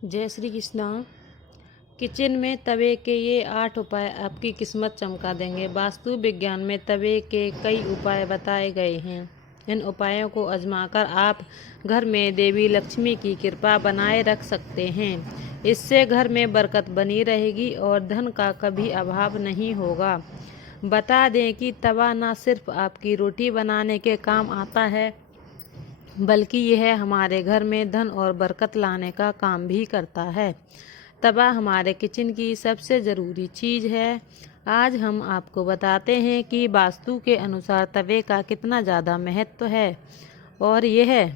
जय श्री कृष्णा। किचन में तवे के ये 8 उपाय आपकी किस्मत चमका देंगे। वास्तु विज्ञान में तवे के कई उपाय बताए गए हैं। इन उपायों को आजमाकर आप घर में देवी लक्ष्मी की कृपा बनाए रख सकते हैं। इससे घर में बरकत बनी रहेगी और धन का कभी अभाव नहीं होगा। बता दें कि तवा न सिर्फ आपकी रोटी बनाने के काम आता है, बल्कि यह हमारे घर में धन और बरकत लाने का काम भी करता है। तवा हमारे किचन की सबसे ज़रूरी चीज़ है। आज हम आपको बताते हैं कि वास्तु के अनुसार तवे का कितना ज़्यादा महत्व है और यह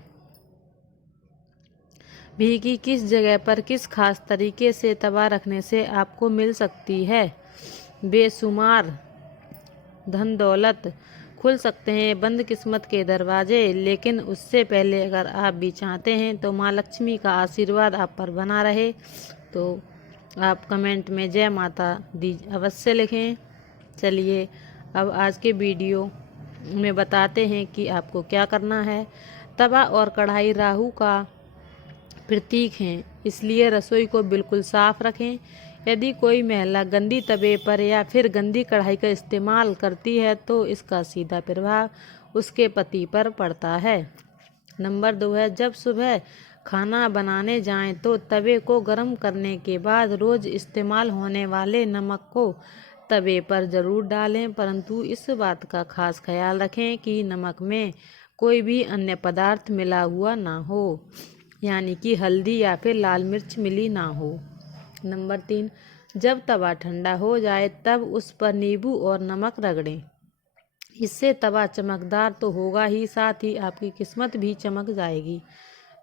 भी कि किस जगह पर किस खास तरीके से तवा रखने से आपको मिल सकती है बेशुमार धन दौलत, खुल सकते हैं बंद किस्मत के दरवाजे। लेकिन उससे पहले अगर आप भी चाहते हैं तो माँ लक्ष्मी का आशीर्वाद आप पर बना रहे तो आप कमेंट में जय माता दी अवश्य लिखें। चलिए अब आज के वीडियो में बताते हैं कि आपको क्या करना है। तवा और कढ़ाई राहु का प्रतीक हैं, इसलिए रसोई को बिल्कुल साफ रखें। यदि कोई महिला गंदी तवे पर या फिर गंदी कढ़ाई का इस्तेमाल करती है तो इसका सीधा प्रभाव उसके पति पर पड़ता है। नंबर 2 है, जब सुबह खाना बनाने जाएं तो तवे को गर्म करने के बाद रोज़ इस्तेमाल होने वाले नमक को तवे पर ज़रूर डालें, परंतु इस बात का खास ख्याल रखें कि नमक में कोई भी अन्य पदार्थ मिला हुआ ना हो, यानी कि हल्दी या फिर लाल मिर्च मिली ना हो। नंबर 3, जब तवा ठंडा हो जाए तब उस पर नींबू और नमक रगड़ें। इससे तवा चमकदार तो होगा ही, साथ ही आपकी किस्मत भी चमक जाएगी।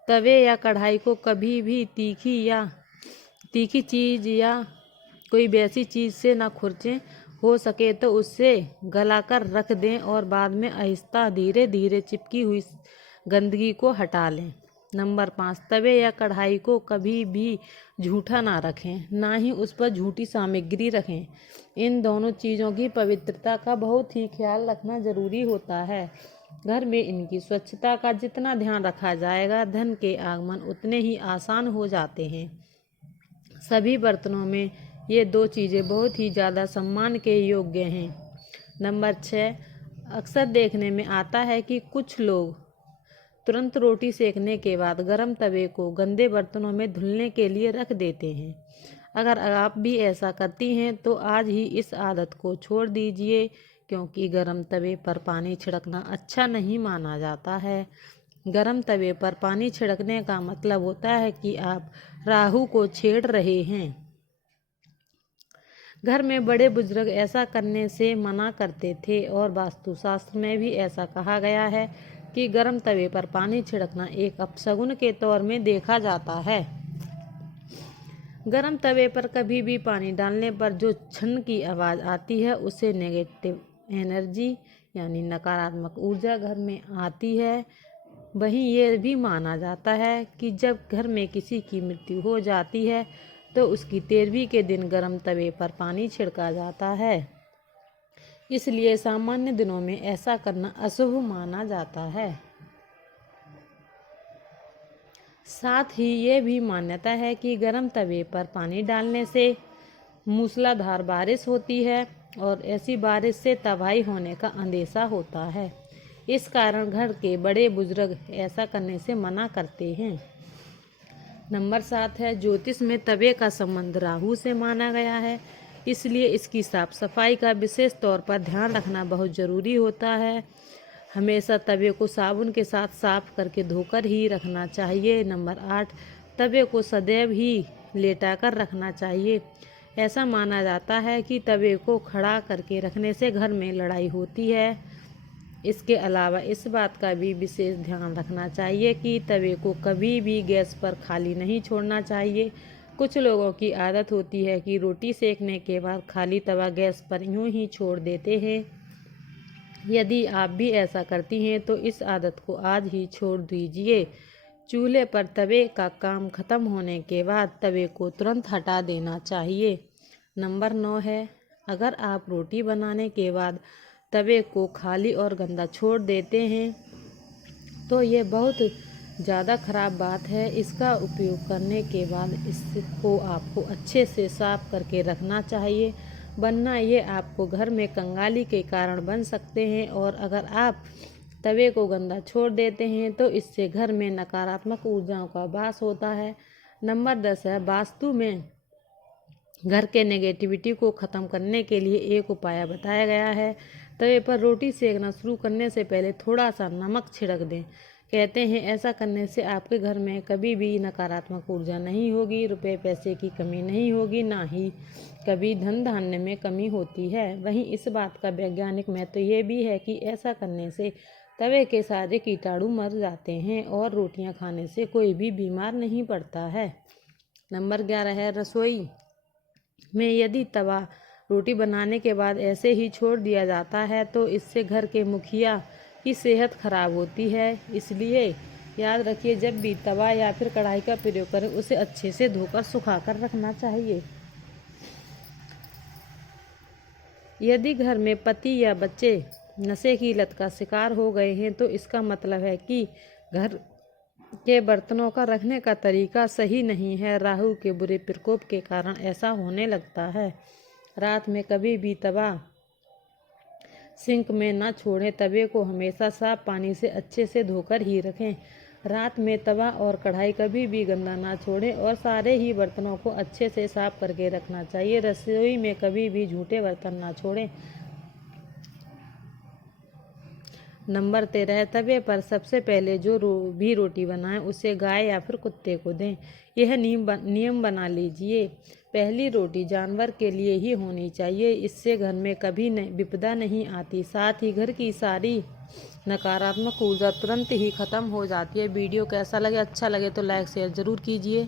तवे या कढ़ाई को कभी भी तीखी चीज़ या कोई वैसी चीज़ से ना खुरचें। हो सके तो उससे गलाकर रख दें और बाद में आहिस्ता धीरे धीरे चिपकी हुई गंदगी को हटा लें। नंबर 5, तवे या कढ़ाई को कभी भी झूठा ना रखें, ना ही उस पर झूठी सामग्री रखें। इन दोनों चीज़ों की पवित्रता का बहुत ही ख्याल रखना ज़रूरी होता है। घर में इनकी स्वच्छता का जितना ध्यान रखा जाएगा, धन के आगमन उतने ही आसान हो जाते हैं। सभी बर्तनों में ये 2 चीज़ें बहुत ही ज़्यादा सम्मान के योग्य हैं। नंबर 6, अक्सर देखने में आता है कि कुछ लोग तुरंत रोटी सेकने के बाद गर्म तवे को गंदे बर्तनों में धुलने के लिए रख देते हैं। अगर आप भी ऐसा करती हैं तो आज ही इस आदत को छोड़ दीजिए, क्योंकि गर्म तवे पर पानी छिड़कना अच्छा नहीं माना जाता है। गर्म तवे पर पानी छिड़कने का मतलब होता है कि आप राहु को छेड़ रहे हैं। घर में बड़े बुजुर्ग ऐसा करने से मना करते थे और वास्तुशास्त्र में भी ऐसा कहा गया है कि गर्म तवे पर पानी छिड़कना एक अपशगुन के तौर में देखा जाता है। गर्म तवे पर कभी भी पानी डालने पर जो छन की आवाज़ आती है उसे नेगेटिव एनर्जी यानी नकारात्मक ऊर्जा घर में आती है। वहीं ये भी माना जाता है कि जब घर में किसी की मृत्यु हो जाती है तो उसकी 13वीं के दिन गर्म तवे पर पानी छिड़का जाता है। इसलिए सामान्य दिनों में ऐसा करना अशुभ माना जाता है। साथ ही ये भी मान्यता है कि गर्म तवे पर पानी डालने से मूसलाधार बारिश होती है और ऐसी बारिश से तबाही होने का अंदेशा होता है। इस कारण घर के बड़े बुजुर्ग ऐसा करने से मना करते हैं। नंबर 7 है, ज्योतिष में तवे का संबंध राहु से माना गया है, इसलिए इसकी साफ सफाई का विशेष तौर पर ध्यान रखना बहुत ज़रूरी होता है। हमेशा तवे को साबुन के साथ साफ करके धोकर ही रखना चाहिए। नंबर 8, तवे को सदैव ही लेटाकर रखना चाहिए। ऐसा माना जाता है कि तवे को खड़ा करके रखने से घर में लड़ाई होती है। इसके अलावा इस बात का भी विशेष ध्यान रखना चाहिए कि तवे को कभी भी गैस पर खाली नहीं छोड़ना चाहिए। कुछ लोगों की आदत होती है कि रोटी सेकने के बाद खाली तवा गैस पर यूं ही छोड़ देते हैं। यदि आप भी ऐसा करती हैं तो इस आदत को आज ही छोड़ दीजिए। चूल्हे पर तवे का काम खत्म होने के बाद तवे को तुरंत हटा देना चाहिए। नंबर 9 है, अगर आप रोटी बनाने के बाद तवे को खाली और गंदा छोड़ देते हैं तो ये बहुत ज़्यादा खराब बात है। इसका उपयोग करने के बाद इसको आपको अच्छे से साफ करके रखना चाहिए, वरना ये आपको घर में कंगाली के कारण बन सकते हैं। और अगर आप तवे को गंदा छोड़ देते हैं तो इससे घर में नकारात्मक ऊर्जाओं का वास होता है। नंबर 10 है, वास्तु में घर के नेगेटिविटी को ख़त्म करने के लिए एक उपाय बताया गया है। तवे पर रोटी सेकना शुरू करने से पहले थोड़ा सा नमक छिड़क दें। कहते हैं ऐसा करने से आपके घर में कभी भी नकारात्मक ऊर्जा नहीं होगी, रुपए पैसे की कमी नहीं होगी, ना ही कभी धन धान्य में कमी होती है। वहीं इस बात का वैज्ञानिक महत्व ये भी है कि ऐसा करने से तवे के सारे कीटाणु मर जाते हैं और रोटियां खाने से कोई भी बीमार नहीं पड़ता है। नंबर 11 है, रसोई में यदि तवा रोटी बनाने के बाद ऐसे ही छोड़ दिया जाता है तो इससे घर के मुखिया की सेहत खराब होती है। इसलिए याद रखिए, जब भी तवा या फिर कढ़ाई का प्रयोग करें उसे अच्छे से धोकर सुखाकर रखना चाहिए। यदि घर में पति या बच्चे नशे की लत का शिकार हो गए हैं तो इसका मतलब है कि घर के बर्तनों का रखने का तरीका सही नहीं है। राहु के बुरे प्रकोप के कारण ऐसा होने लगता है। रात में कभी भी तवा सिंक में न छोड़ें। तवे को हमेशा साफ पानी से अच्छे से धोकर ही रखें। रात में तवा और कढ़ाई कभी भी गंदा ना छोड़ें और सारे ही बर्तनों को अच्छे से साफ करके रखना चाहिए। रसोई में कभी भी झूठे बर्तन ना छोड़ें। नंबर 13 है, तवे पर सबसे पहले जो भी रोटी बनाएं उसे गाय या फिर कुत्ते को दें। यह नियम बना लीजिए, पहली रोटी जानवर के लिए ही होनी चाहिए। इससे घर में कभी विपदा नहीं आती, साथ ही घर की सारी नकारात्मक ऊर्जा तुरंत ही खत्म हो जाती है। वीडियो कैसा लगे? अच्छा लगे तो लाइक शेयर ज़रूर कीजिए।